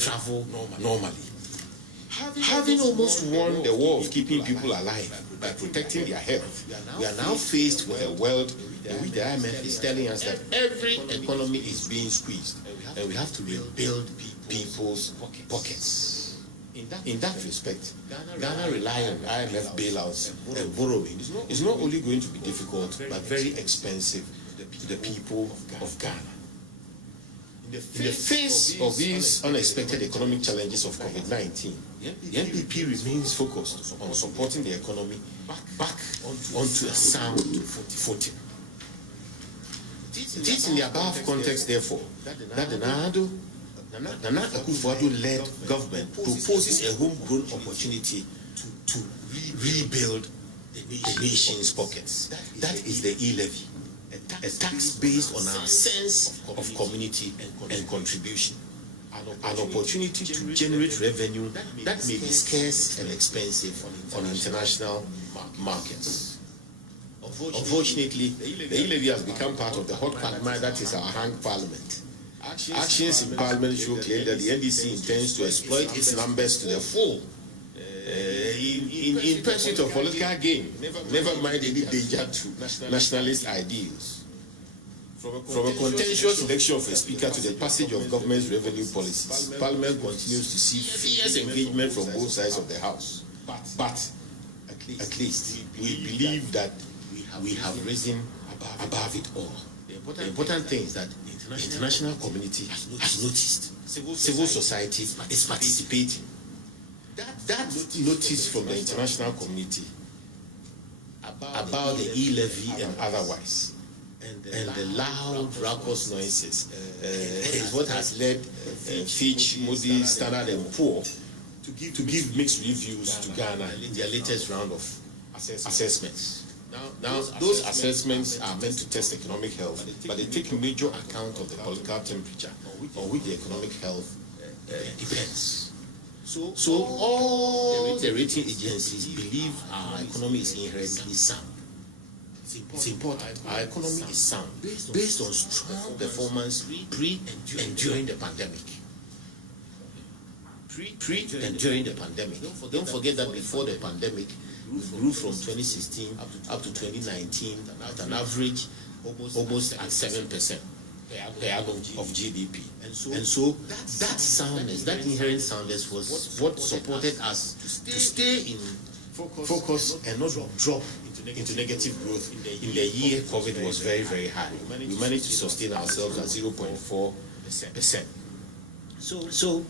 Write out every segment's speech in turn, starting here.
travel normally. Having almost won the war of keeping people alive by protecting their health, we are now faced with a world in which the IMF is telling us that every economy is being squeezed and we have to rebuild people's pockets. In that respect, Ghana relying on IMF bailouts and borrowing is not only going to be difficult but very expensive to the people of Ghana. In the face of these unexpected economic challenges of COVID-19, the NPP remains focused on supporting the economy back onto a sound footing. It is in the above context, therefore, that the Nana Akufo-Addo-led government proposes a homegrown opportunity to rebuild the nation's pockets. That is the E-levy, a tax based on our sense of community and contribution, an opportunity to generate revenue that may be scarce and expensive on international markets. Unfortunately, the E-levy has become part of the hot quagmire that is our hang parliament. Actions in parliament show clearly that the NDC intends to exploit its numbers to the full in pursuit of political gain, never mind any danger to nationalist ideals. From a contentious election of a speaker to the passage of government's revenue policies, parliament continues to see fierce engagement from both sides of the house. But at least we believe that we have risen above it all. The important thing is that the international community has noticed. Civil society is participating. That notice from the international community about the E-levy and otherwise, and the loud, raucous noises is what has led Fitch, Moody's, Standard & Poor to give mixed reviews to Ghana in their latest round of assessments. Now, those assessments are meant to test economic health, but they take major account of the political temperature on which the economic health depends. So all the rating agencies believe our economy is inherently sound. It's important. Our economy is sound based on strong performance pre and during the pandemic. Pre and during the pandemic. Don't forget that before the pandemic, we grew from 2016 up to 2019 at an average almost at 7% per annum of GDP. And so that soundness, that inherent soundness was what supported us to stay in focus and not drop into negative growth in the year COVID was very, very high. We managed to sustain ourselves at 0.4%. So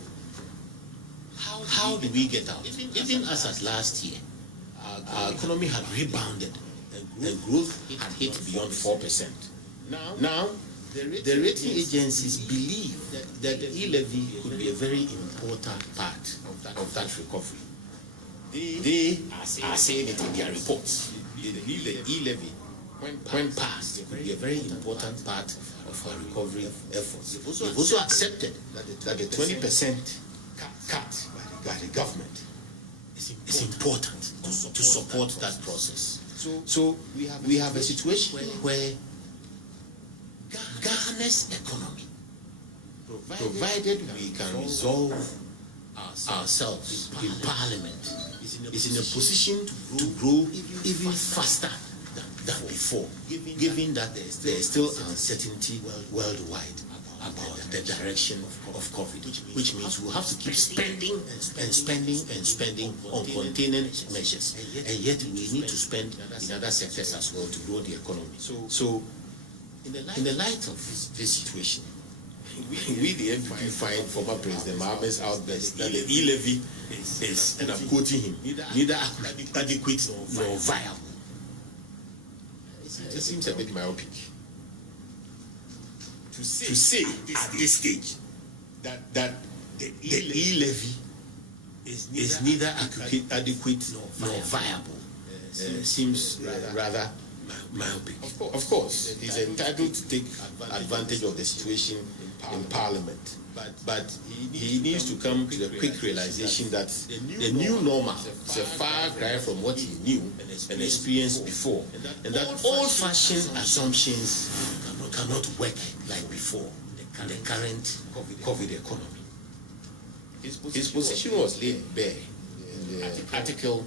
how did we get out? Even as at last year, our economy had rebounded and growth had hit beyond 4%. Now, the rating agencies believe that the E-levy could be a very important part of that recovery. They are saying it in their reports. They believe the E-levy, when passed, could be a very important part of our recovery efforts. They've also accepted that the 20% cut by the government is important to support that process. So we have a situation where Ghana's economy, provided we can resolve ourselves in Parliament, is in a position to grow even faster than before, given that there is still uncertainty worldwide about the direction of COVID, which means we'll have to keep spending on containment measures, and yet we need to spend in other sectors as well to grow the economy. So in the light of this situation, we the NPP find former President Mohammed's outburst that the E-levy is, and I'm quoting him, neither adequate nor viable. It seems a bit myopic to say at this stage that the E-levy is neither adequate nor viable. Seems rather myopic. Of course, he's entitled to take advantage of the situation in Parliament, but he needs to come to the quick realization that the new normal is a far cry from what he knew and experienced before, and that old-fashioned assumptions cannot work like before in the current COVID economy. His position was laid bare in the article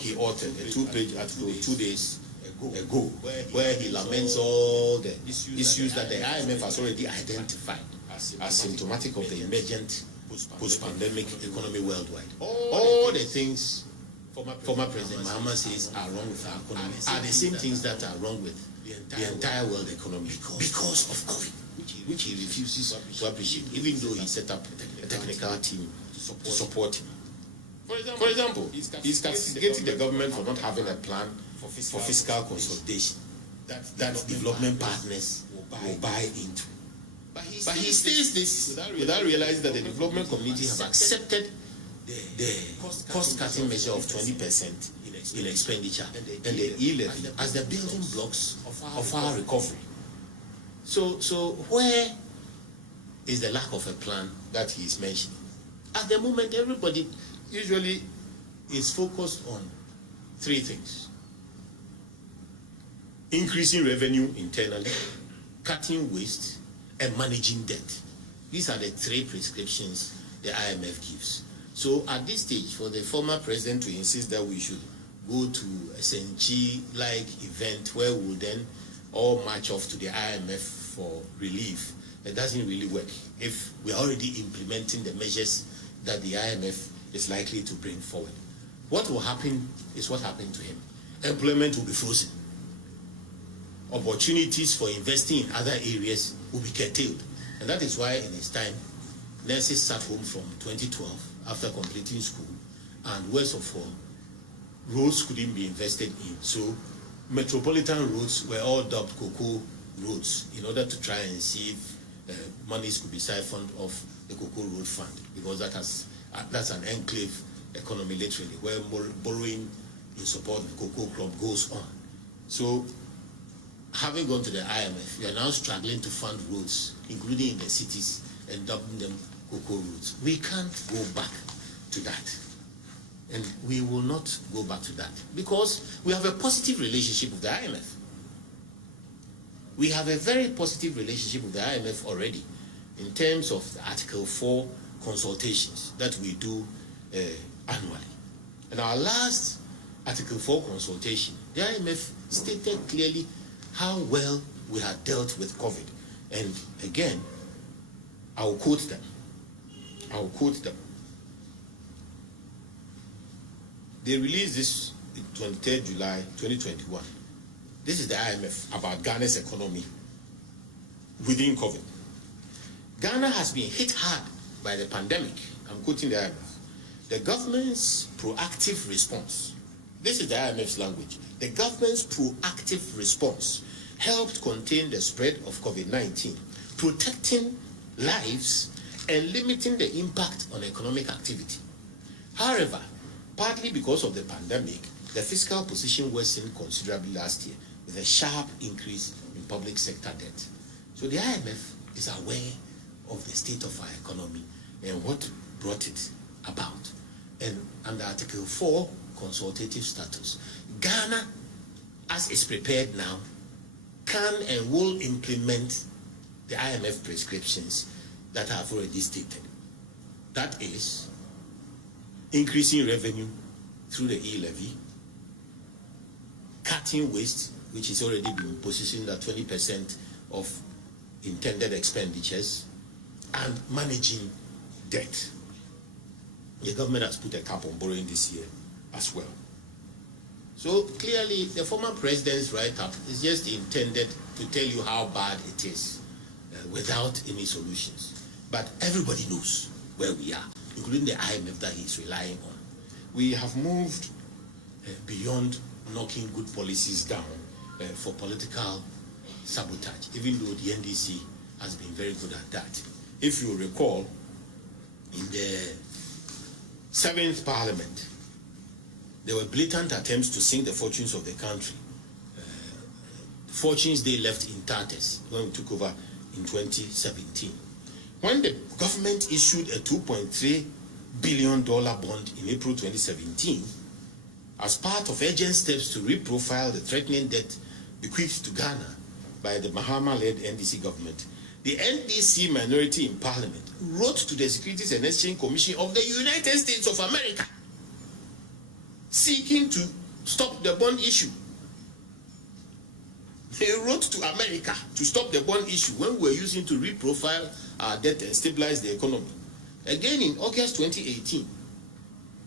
he authored, a 2-page article 2 days ago, where he laments all the issues that the IMF has already identified as symptomatic of the emergent post-pandemic economy worldwide. All the things former President Mahama says are wrong with our economy are the same things that are wrong with the entire world economy because of COVID, which he refuses to appreciate, even though he set up a technical team to support him. For example, he's castigating the government for not having a plan for fiscal consolidation that development partners will buy into. But he says this without realizing that the development community have accepted the cost-cutting measure of 20% in expenditure and the E-levy as the building blocks of our recovery. So where is the lack of a plan that he is mentioning? At the moment, everybody usually is focused on 3 things: increasing revenue internally, cutting waste, and managing debt. These are the 3 prescriptions the IMF gives. So at this stage, for the former president to insist that we should go to a Senchi-like event where we will then all march off to the IMF for relief, it doesn't really work if we are already implementing the measures that the IMF is likely to bring forward. What will happen is what happened to him. Employment will be frozen. Opportunities for investing in other areas will be curtailed. And that is why in his time, nurses sat home from 2012 after completing school, and worst of all, roads couldn't be invested in. So metropolitan roads were all dubbed cocoa roads in order to try and see if monies could be siphoned off the cocoa road fund, because that's an enclave economy literally, where borrowing in support of the cocoa crop goes on. So having gone to the IMF, we are now struggling to fund roads, including in the cities, and dubbing them cocoa roads. We can't go back to that. And we will not go back to that because we have a positive relationship with the IMF. We have a very positive relationship with the IMF already in terms of the Article 4 consultations that we do annually. In our last Article 4 consultation, the IMF stated clearly how well we had dealt with COVID. And again, I will quote them. They released this 23rd July 2021. This is the IMF about Ghana's economy within COVID. Ghana has been hit hard by the pandemic. I'm quoting the IMF. The government's proactive response, this is the IMF's language, the government's proactive response helped contain the spread of COVID-19, protecting lives and limiting the impact on economic activity. However, partly because of the pandemic, the fiscal position worsened considerably last year with a sharp increase in public sector debt. So the IMF is aware of the state of our economy and what brought it about. And under Article 4 consultative status, Ghana, as is prepared now, can and will implement the IMF prescriptions that I have already stated. That is, increasing revenue through the E-levy, cutting waste, which is already been positioned at 20% of intended expenditures, and managing debt. The government has put a cap on borrowing this year as well. So clearly, the former president's write-up is just intended to tell you how bad it is without any solutions. But everybody knows where we are, including the IMF that he's relying on. We have moved beyond knocking good policies down for political sabotage, even though the NDC has been very good at that. If you recall, in the 7th Parliament, there were blatant attempts to sink the fortunes of the country. Fortunes they left in tatters when we took over in 2017. When the government issued a $2.3 billion bond in April 2017, as part of urgent steps to reprofile the threatening debt bequeathed to Ghana by the Mahama-led NDC government, the NDC minority in Parliament wrote to the Securities and Exchange Commission of the United States of America seeking to stop the bond issue. They wrote to America to stop the bond issue when we were using to reprofile our debt and stabilize the economy. Again, in August 2018,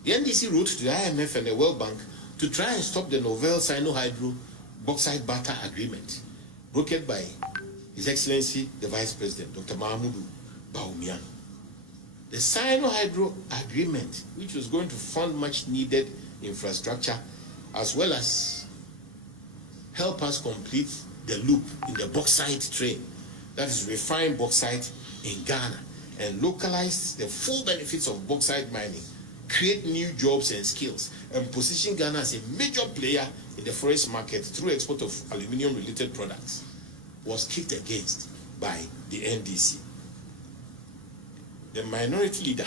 the NDC wrote to the IMF and the World Bank to try and stop the novel Sino-Hydro bauxite barter agreement brokered by His Excellency the Vice President, Dr. Mahmoud Bawumia. The Sino-Hydro agreement, which was going to fund much needed infrastructure as well as help us complete the loop in the bauxite trade, that is refine bauxite in Ghana and localize the full benefits of bauxite mining, create new jobs and skills, and position Ghana as a major player in the forest market through export of aluminium-related products, was kicked against by the NDC. The minority leader,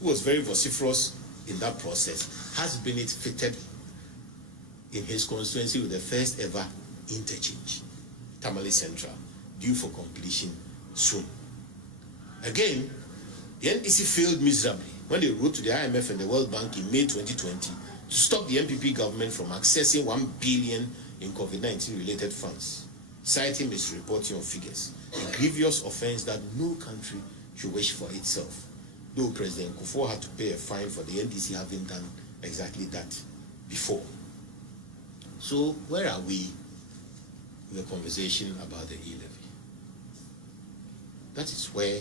who was very vociferous in that process, has been fitted in his constituency with the first ever interchange, Tamale Central, due for completion soon. Again, the NDC failed miserably when they wrote to the IMF and the World Bank in May 2020 to stop the NPP government from accessing 1 billion in COVID-19 related funds, citing misreporting of figures, a grievous offense that no country should wish for itself, though President Kufuor had to pay a fine for the NDC having done exactly that before. So where are we in the conversation about the E-levy? That is where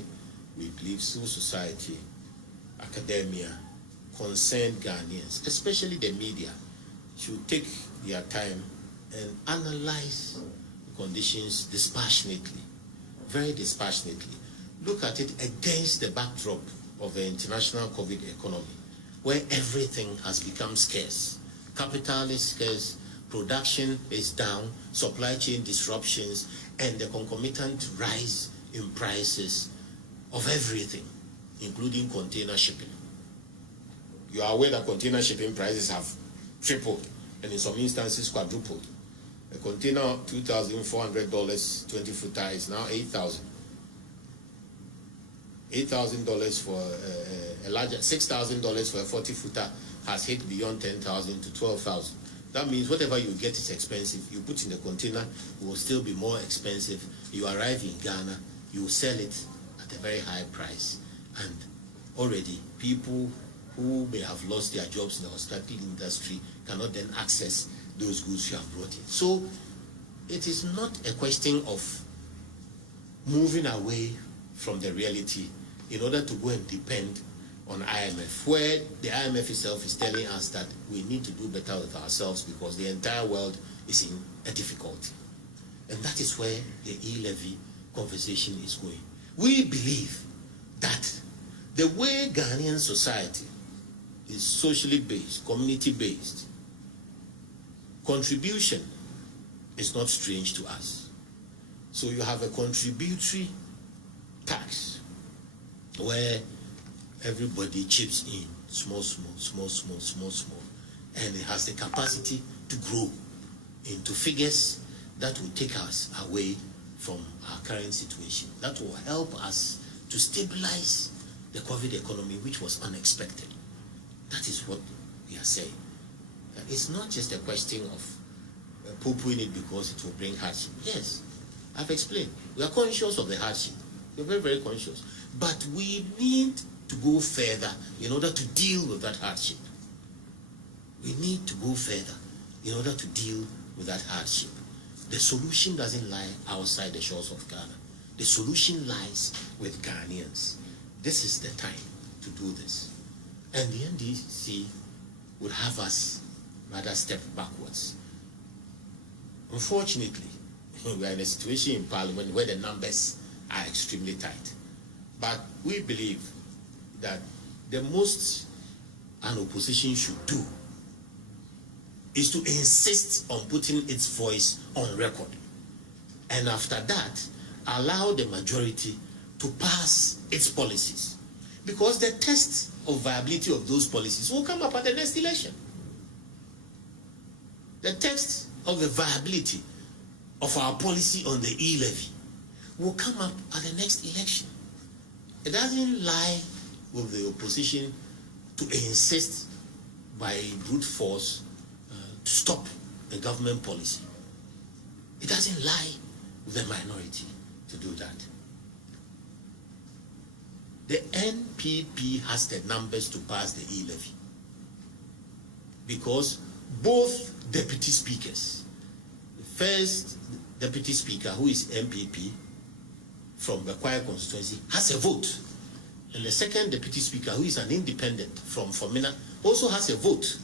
we believe civil society, academia, concerned Ghanaians, especially the media, should take their time and analyze the conditions dispassionately, very dispassionately. Look at it against the backdrop of the international COVID economy, where everything has become scarce. Capital is scarce, production is down, supply chain disruptions, and the concomitant rise in prices of everything, including container shipping. You are aware that container shipping prices have tripled and in some instances quadrupled. A container $2,400 20-footer is now $8,000. $8,000 for a larger, $6,000 for a 40-footer has hit beyond $10,000 to $12,000. That means whatever you get is expensive. You put in the container, it will still be more expensive. You arrive in Ghana, you sell it at a very high price. And already people who may have lost their jobs in the hospitality industry cannot then access those goods you have brought in. So it is not a question of moving away from the reality in order to go and depend on IMF, where the IMF itself is telling us that we need to do better with ourselves because the entire world is in a difficulty. And that is where the E-levy conversation is going. We believe that the way Ghanaian society is socially based, community based, contribution is not strange to us. So you have a contributory tax where everybody chips in small, and it has the capacity to grow into figures that will take us away from our current situation. That will help us to stabilize the COVID economy, which was unexpected. That is what we are saying. It's not just a question of poo-pooing it because it will bring hardship. Yes, I've explained. We are conscious of the hardship. We're very, very conscious. But we need to go further in order to deal with that hardship. We need to go further in order to deal with that hardship. The solution doesn't lie outside the shores of Ghana. The solution lies with Ghanaians. This is the time to do this. And the NDC would have us rather step backwards. Unfortunately, we are in a situation in Parliament where the numbers are extremely tight. But we believe that the most an opposition should do is to insist on putting its voice on record. And after that, allow the majority to pass its policies. Because the test of viability of those policies will come up at the next election. The test of the viability of our policy on the E-levy will come up at the next election. It doesn't lie with the opposition to insist by brute force to stop a government policy. It doesn't lie with the minority to do that. The NPP has the numbers to pass the E-levy because both deputy speakers, the first deputy speaker, who is NPP from the Kwaya constituency, has a vote, and the second deputy speaker, who is an independent from Fomena, also has a vote,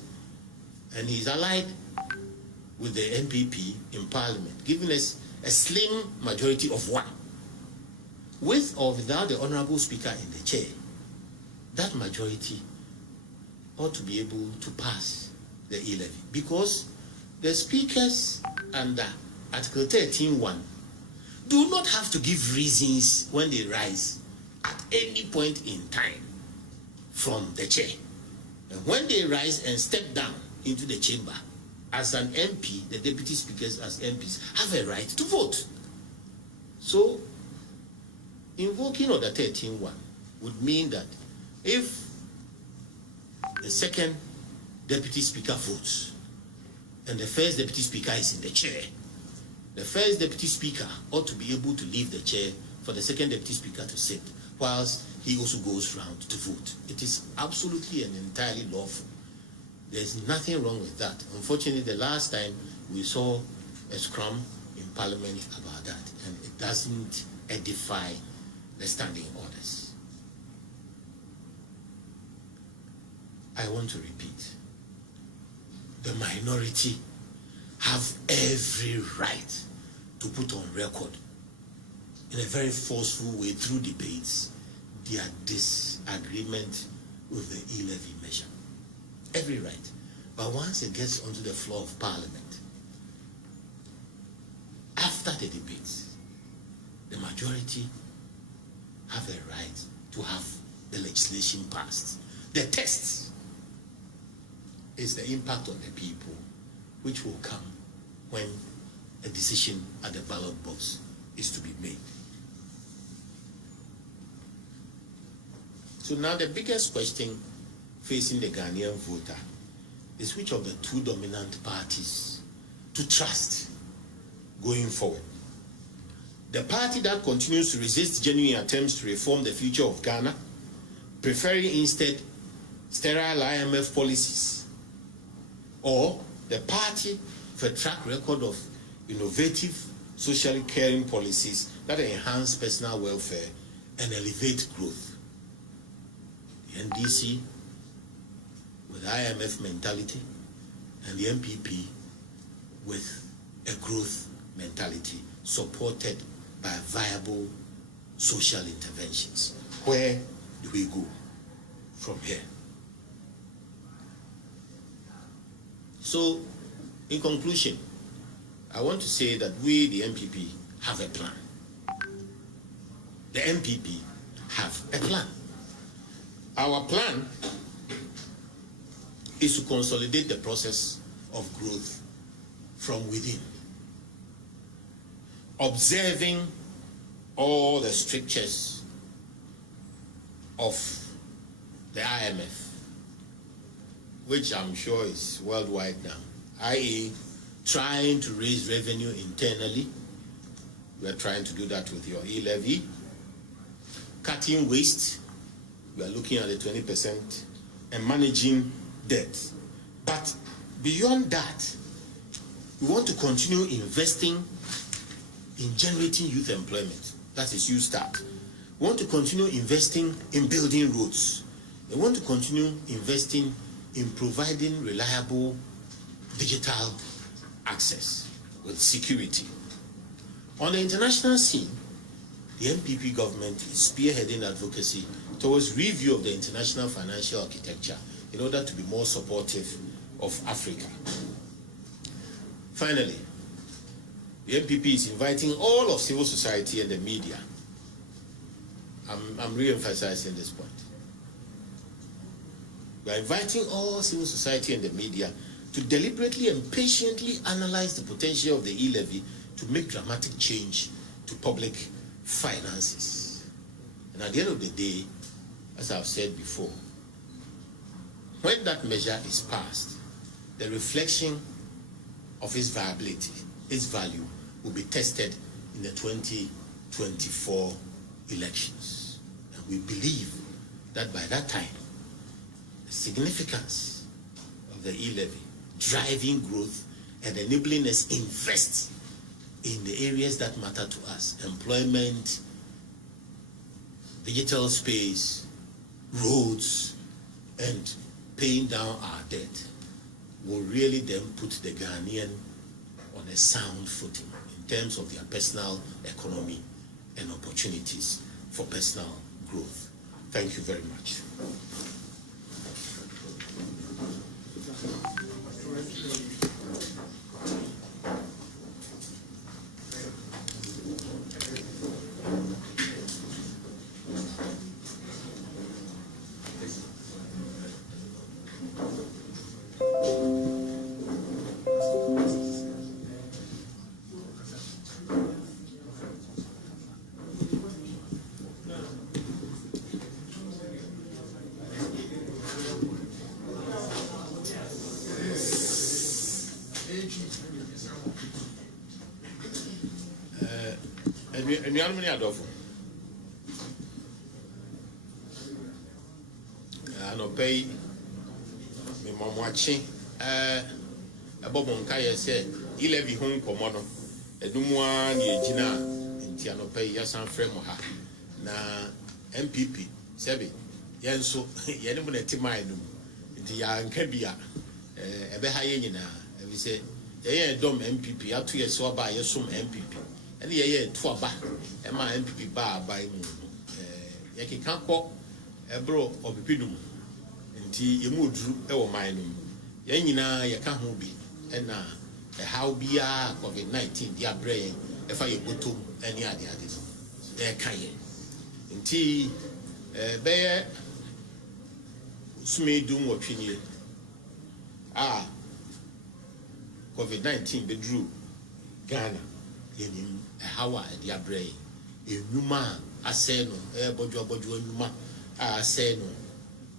and he's allied with the NPP in parliament, giving us a slim majority of 1. With or without the honorable speaker in the chair, that majority ought to be able to pass the E-levy, because the speakers under Article 13(1) do not have to give reasons when they rise at any point in time from the chair. And when they rise and step down into the chamber, as an MP, the deputy speakers as MPs have a right to vote. So, invoking Order 13(1) would mean that if the second deputy speaker votes and the first deputy speaker is in the chair, the first deputy speaker ought to be able to leave the chair for the second deputy speaker to sit, whilst he also goes round to vote. It is absolutely and entirely lawful. There's nothing wrong with that. Unfortunately, the last time we saw a scrum in Parliament about that, and it doesn't edify the standing orders. I want to repeat, the minority have every right to put on record in a very forceful way through debates their disagreement with the E-levy measure. Every right. But once it gets onto the floor of Parliament, after the debates, the majority have a right to have the legislation passed. The test is the impact on the people, which will come when a decision at the ballot box is to be made. So now the biggest question facing the Ghanaian voter is which of the two dominant parties to trust going forward. The party that continues to resist genuine attempts to reform the future of Ghana, preferring instead sterile IMF policies, or the party with a track record of innovative, socially caring policies that enhance personal welfare and elevate growth. The NDC with IMF mentality, and the NPP with a growth mentality supported by viable social interventions. Where do we go from here? So, in conclusion, I want to say that we, the NPP, have a plan. The NPP have a plan. Our plan is to consolidate the process of growth from within, observing all the strictures of the IMF, which I'm sure is worldwide now, i.e. trying to raise revenue internally. We are trying to do that with your E-levy. Cutting waste, we are looking at the 20%, and managing debt. But beyond that, we want to continue investing in generating youth employment. That is Youth Start. We want to continue investing in building roads. We want to continue investing in providing reliable digital access with security. On the international scene, the NPP government is spearheading advocacy towards review of the international financial architecture in order to be more supportive of Africa. Finally, the NPP is inviting all of civil society and the media. I'm re-emphasizing this point. We are inviting all civil society and the media to deliberately and patiently analyze the potential of the E-levy to make dramatic change to public finances. And at the end of the day, as I've said before, when that measure is passed, the reflection of its viability, its value, will be tested in the 2024 elections. And we believe that by that time, the significance of the E-levy, driving growth and enabling us invest in the areas that matter to us: employment, digital space, roads, and paying down our debt, will really then put the Ghanaian on a sound footing in terms of their personal economy and opportunities for personal growth. Thank you very much. And you are adolfo. I no pay me mom watching. Bob on Kaya said, E-levy home commodon. A dumwa near Gina in Tiano pay Yasan Fremoha. Na NPP, Sebi, Yanso, Yanimuna Timaidum, the Yan Kabia, a Behayena, and we say, they dom NPP, up to your so by your sum NPP. And yeah, 2 back, and my NPP bar by Yaki can't call a bro of a pidum. And you move drew our mind. Yanina, you can't be, and how be COVID-19, dear brain, if I go to any other, there can you. And tea, bear, smee doom opinion. COVID-19 bedrew Ghana. In how I dear brain, a numa, a seno, a bojo numa, a seno,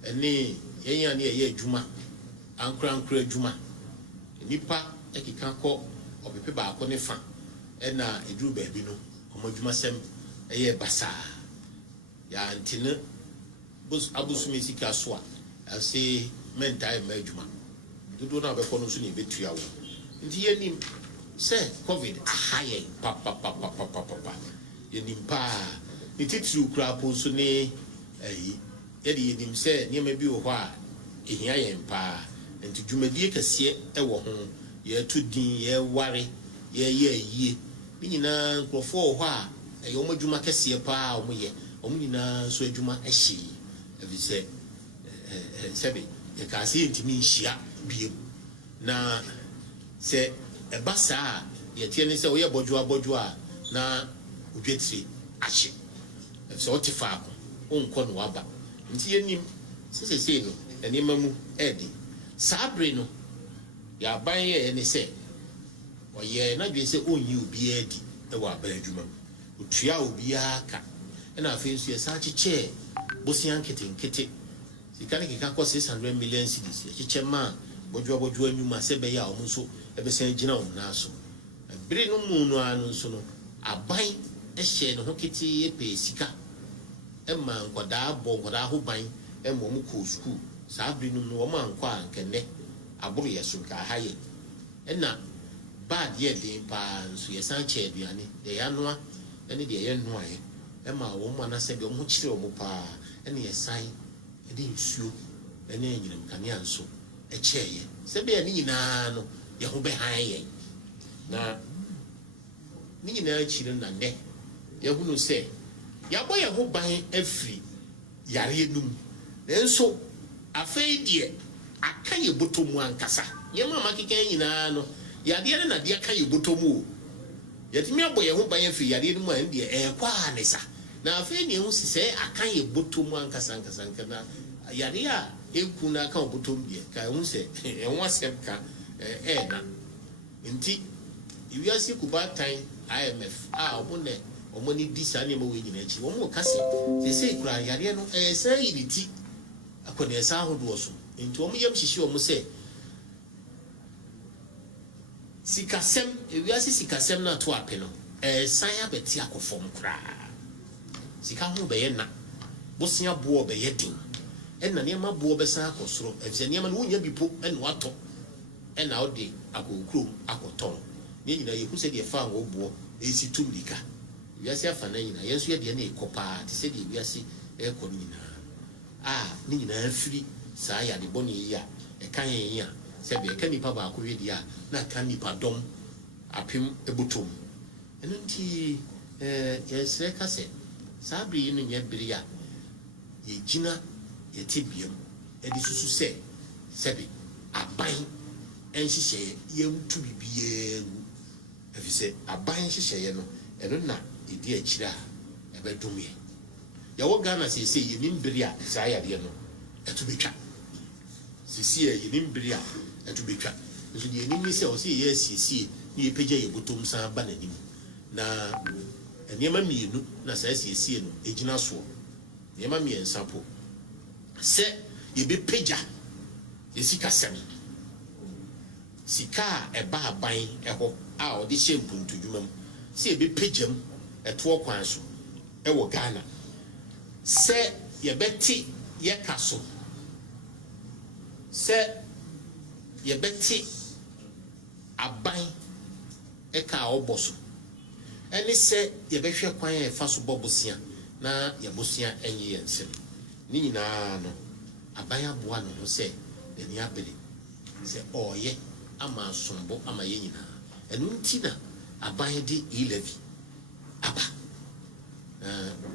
a ne, ye juma, ankra juma, nipa, a kikanko, or a paper on a fan, and a drew baby no, homojuma sem, a ye basa, ya antina, bus abus misika swa, I say, menta mejuma, do not have a connoisseur in Vitria. And the say COVID high papa yenimpa ni titru krapo so ne yedi yedim say ne ma bi wo a ehia yen pa enti dwumadie kase e wo ho ye to din ye ware ye yie ni nyina nkrofo ho a e yo madwuma kase pa o mo ye o mo nyina so adwuma ahyi ebi say sebe ye ka se ntimi nhia biem na se ebasa ye tiene se oye bodwa na udwetri ahye so otifa ko onko no waba nti yenim sese no enema mu edi sabre no ya ban ye ne se oye na dwe se onyi obi edi e wa ba adwuma otua obi aka na afi nso ye sa cheche bosian nkete sikane kika ko 600 million cedis ye cheche ma bodwa anwuma se be ya o nso ebesen gina o na so bere no mu no anu nso no aban ehye no hokiti epe sika emma nkoda bo nkoda ho ban emma mu ko school sa bere no no ma nkwa nkene aburu yeso ka haye enna bad ye den pa nso ye san che aduane de ya noa ene de ye noa ye emma wo mu na se de mo kire o mo pa ene ye san ede nsuo ene nyinam kanea nso echeye se be ni nyina no ye ho be han ye na ni nyina chire na ne ye hunu se ya boye ho ban afri yare enum enso afei die aka ye botomu ankasa ye mama keke nyina no ya de na de aka ye botomu ye timi aboye ho ban afri yare enum an de kwa anisa na afei ne hu se aka ye botomu ankasa na yare a eku na aka botomu de ka hu se e ho asem ka na nti iwiase kubatan IMF a obune omoni di sa ne ma we nyina chi omo ka se kura yare no sa yiliti akone sa ahodo so enti omo yam hihie omo se sikasem ewiase sikasem na to ape no san abeti akofom kura sika ho be ye na bosia bo be ye din enna ne ma bo be san akosoro efise ne ma no nya bipo en wato enna odi akokuro akoton ne nyina ye kuse de fa wo bo esi tumlika wiase afa na nyina yenso ye de na ekopa te se de wiase ekọ nyina ne nyina afiri saa ya de boni ya kan yen ya se be kan nipa ba ko wedi a na kan nipa dom apem ebutom eno nti yesre ka se saa bri no nya bri ya ye gina ye tibiam edi susu se be aban enhihye ye mtu bibie efise aban hihye no eno na edi akira ebedumye ya wo Ghana se ye nimbiri a saa ya de no etubetwa sisi ye nimbiri a etubetwa so de enimi se o se ye sisi ni epeja ye botom san ba nanim na enema mienu na saa sisi no ejina so enema miensa po se ye be peja ye sikasem sika eba aban eho a odi shempu ntudwumam se ye be pejam eto kwan so ewo Ghana se ye beti ye kaso se ye beti aban eka oboso eni se ye behwe kwan e fa so bobosia na ye bosia enye yensem ni nyina no aban aboa no se eni abele se oye ama sombo ama ye nyina enu ntina aban de E-levy aba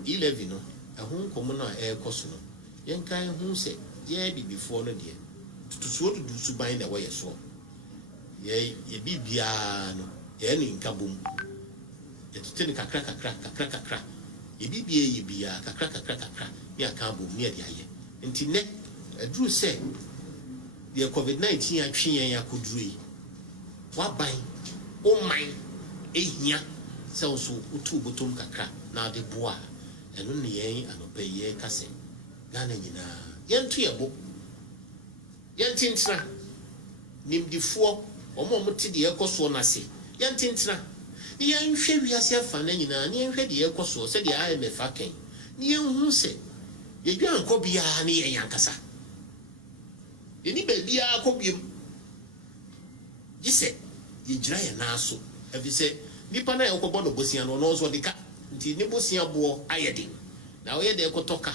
E-levy no ehun komo na ekoso no yenkan hu se ye bibifo no de tutusuo dudu suban na woyɛ so ye bibia no ye ni nkabom ye tuteni kakra ye bibia ye bia kakra ni aka bom ni ade aye nti ne aduru se the COVID-19 atwe yen akoduru yi waban o man ehia se so utu botom kakra na de boa eno ne yen anope ye kase Ghana nyina yentu yebo yentintra nimdifo omo te de ekoso na se yentintra ni yenhwe wiase afa na nyina ni yenhwe de ekoso se de IMF aken ni yenhu se yedwan ko bia na yen yankasa yeni ba bia akobiem gise yegira ye na so efise nipa na yekobo no bosia no no so de ka nti ni bosia bo ayede na oye de ekotoka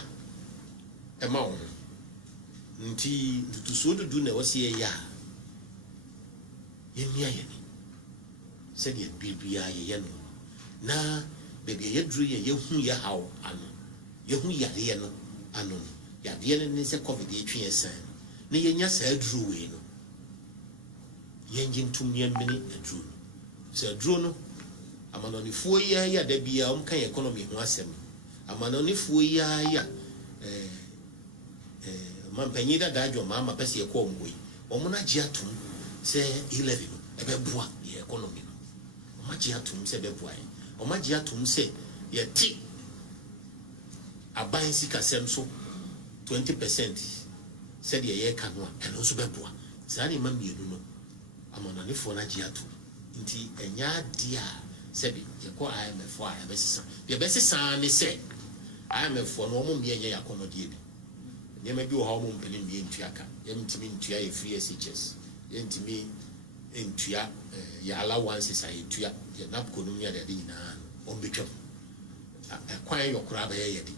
ema wo nti tutusuo dudu na wasi ye ya yemia ye ni se de bibia ye no na bebi ye dru ye hu ye hawo ano ye hu yare ye no ano ya de ne se covid ye twe san ne yenya sa dru we no yenjin tumye mini dru se dru no amanonifuo ya da bia kan economy ho asem amanonifuo ya mampanyi da dajo mama pese ye ko omboyi omuna ji atum se E-levy no ebeboa ye economy no omaji atum se beboa ye omaji atum se ye ti aban sikasem so 20% se de ye ka no eno so beboa sani mamienu no amanonifo na ji atum nti enya dia se bi ye ko IMF a ye besisa ne se IMF no omo mienye yakono die bi yema bi wo ha mo mpene mi ntuaka yemtimi ntua ye free SHS yentimi ntua ya allowance sai ntua ye napko no ya de nyina on betwam kwan yokura ba ye yedi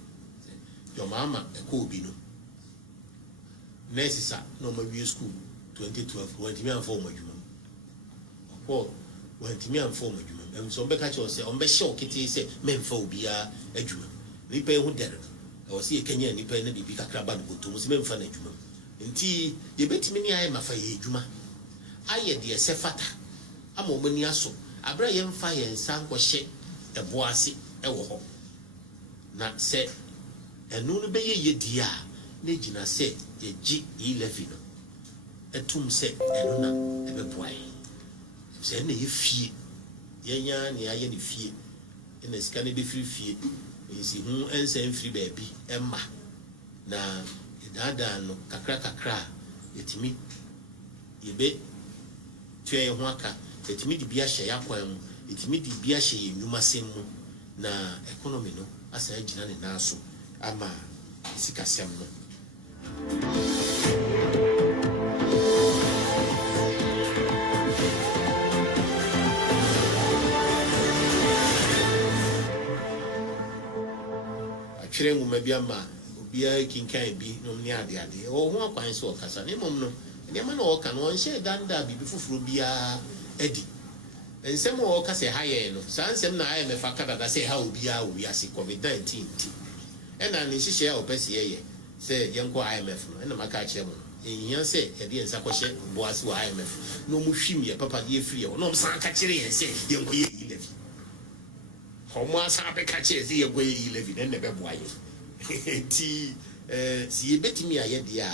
yo mama ko obi no nesisa no ma wi school 2012 wantimi amfo mo adwuma ko wantimi amfo mo adwuma em so be ka che o se on be hye okiti se memfa obi a adwuma ni pe hu dere o si ekenya ni pe na bibi kakra ba do to mo se memfa na adwuma nti ye betimi ni aye mafa ye adwuma aye de se fata ama o mani aso abra ye mfa ye nsa nkɔhye ebo ase ewo ho na se enu no be ye di a na gina se ye gi E-levy no etum se enu na ebe boae se na ye fie ye nya ne aye ne fie a scan be free is who and send free baby Emma na dada no kakra etimi yebe tue ho aka etimi di bia hye yakwan mu etimi di bia hye enwuma sem mu na economy no asa agina ne naso ama sikasem no atwere nguma bia ma obia kinkan bi no ne ade o ho akwan se okasa ne mom no ne ma na oka no onhye danda bibi fufuro bia edi ensem o oka se haye no sansem na aye mefa kadada se ha obia owi ase covid-19 ti ena ne hihye a opese ye se yenko IMF no ena maka kire mo ehia se ye de ensa kwhye boase wa IMF no mu hwim ye papa ye free ye no msan ka kire ye se yenko ye E-levy homo asa be ka kire se yenko ye E-levy ne be boa ye ti si ye betimi aye dia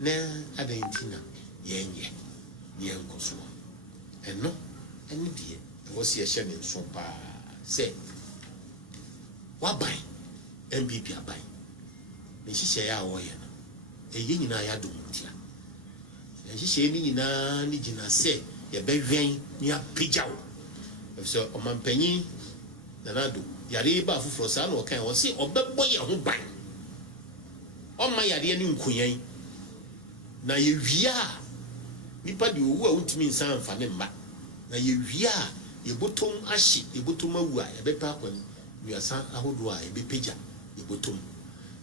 na adantina yenye yenko so eno eni die wosi ye hye ne so pa se waban NPP aban ne hihye ya wo ye no eye nyina ya domutia ne hihye ni nyina ni gina se ye behwen ni apejawo so omampanyi nanado yare ba fufuro sa na okan wo se obebbo ye ho ban oma yare ni nkunyan na ye wia nipa de owu a untimi nsan amfa ne mma na ye wia ye botom ahye ye botom awu a ye bepa akwan wiasa ahodo a ye bepeja ye botom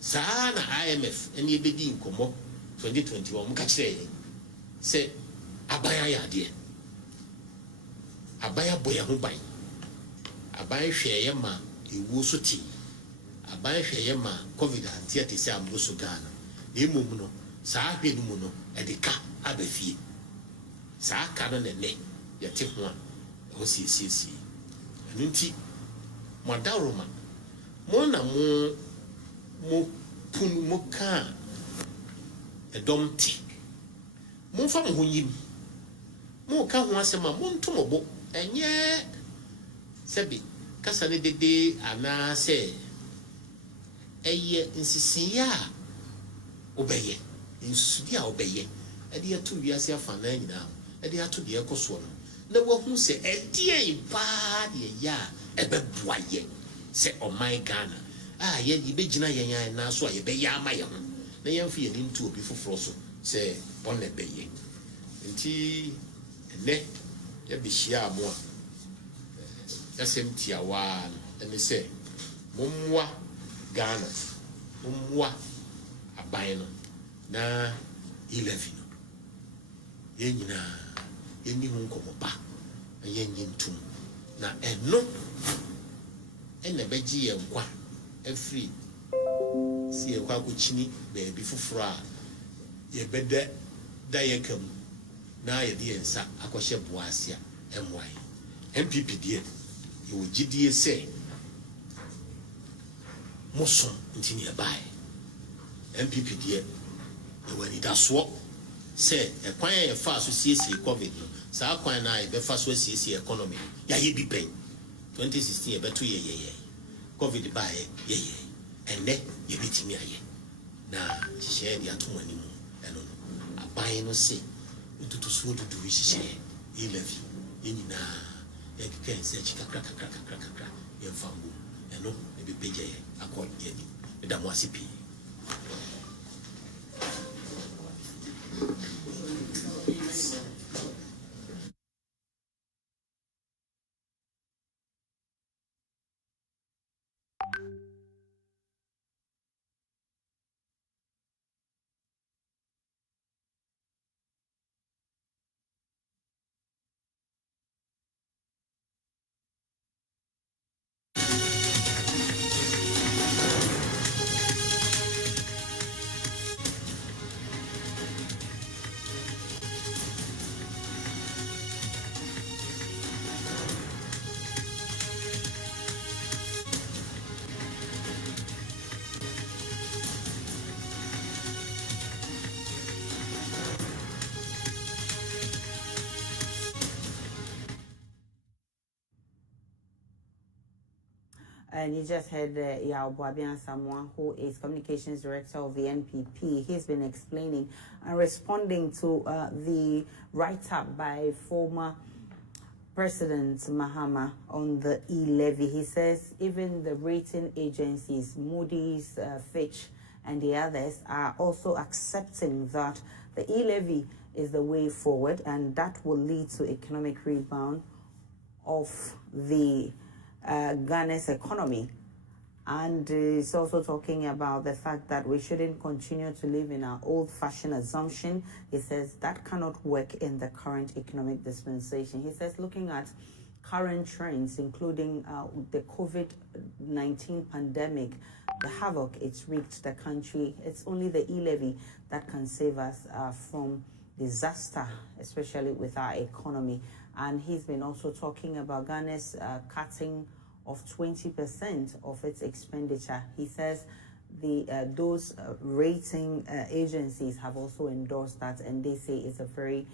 saa na IMF ene ebedi nkomo 2021 muka kire se abaya ya de abaya boya ho ban abaya hweye ma ewu so ti abaya hweye ma covid antia te se ambo so Ghana emom no saa hwe no mu no edeka abafie saa ka no ne yete ho a ho siesie enu nti mo daroma mo na mo pun mo ka edom ti mo fa mo yim mo ka ho asema mo ntomobo enye sebi kasa ne dede ana se eye nsisiya obeye nsudi a obeye ede ato wiase afa na nyina ede ato de ekoso no na wo hu se ede pa de ya ebeboa ye se oh my Ghana ye begina yan na so ye be ya ama ye ho na ye mfa ye ni ntu obi foforo so se bonne be ye nti ene ye be hia amo a yasem tiawa ene se momwa Ghana momwa aban no na E-levy no ye nyina ye ni hu nkomoba na ye nyintum na eno ene beji ye nkwa every si ekwa kuchini baby fufuro a ye bede da ye kam na ye de ensa akohye boase a emwai NPP die ye wogidie se moson ntini e bae NPP die ye wani daso se ekwan ye fa so siesie covid no sa kwan na ye be fa so siesie economy ya ye bi pen 2016 ye beto ye covid bae ye enne ye bitimi aye na hihye de atomani mu eno no aban no se ntutu so dudu hihye E-levy yenina ye keken se chikakra ye fambu eno e be peje akọ ye ni da mo asipi And you just heard Yao Boabian Samoa, who is Communications Director of the NPP. He's been explaining and responding to the write-up by former President Mahama on the E-levy. He says even the rating agencies, Moody's, Fitch, and the others are also accepting that the E-levy is the way forward, and that will lead to economic rebound of the Ghana's economy. And he's also talking about the fact that we shouldn't continue to live in our old-fashioned assumption. He says that cannot work in the current economic dispensation. He says looking at current trends, including the COVID-19 pandemic, the havoc it's wreaked the country, it's only the E-levy that can save us from disaster, especially with our economy. And he's been also talking about Ghana's cutting of 20% of its expenditure. He says those rating agencies have also endorsed that, and they say it's a very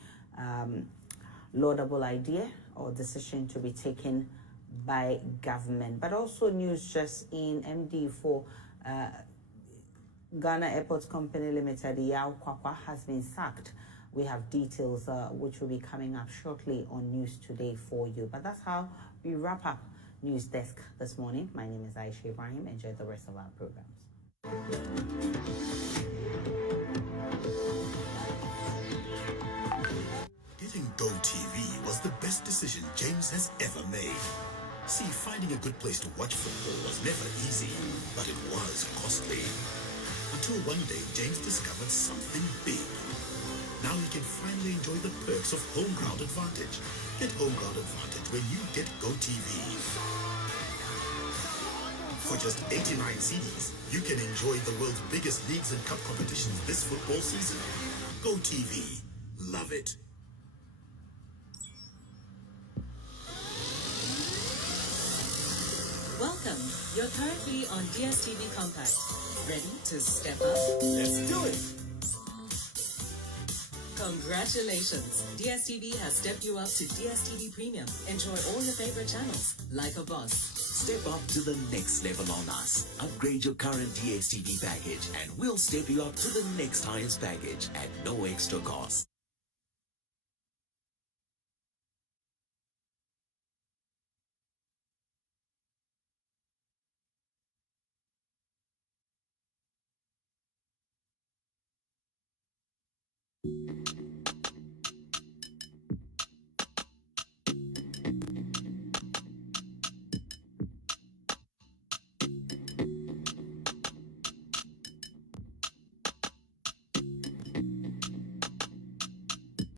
laudable idea or decision to be taken by government. But also news just in MD for Ghana Airports Company Limited, Yao Kwakwa, has been sacked. We have details which will be coming up shortly on News Today for you. But that's how we wrap up News Desk this morning. My name is Aisha Ibrahim. Enjoy the rest of our programs. Getting GoTV was the best decision James has ever made. See, finding a good place to watch football was never easy, but it was costly. Until one day, James discovered something big. Now he can finally enjoy the perks of home ground advantage. Get home ground advantage when you get GoTV. For just 89 cedis, you can enjoy the world's biggest leagues and cup competitions this football season. GoTV. Love it. Welcome. You're currently on DSTV Compact. Ready to step up? Let's do it. Congratulations! DSTV has stepped you up to DSTV Premium. Enjoy all your favorite channels like a boss. Step up to the next level on us. Upgrade your current DSTV package and we'll step you up to the next highest package at no extra cost.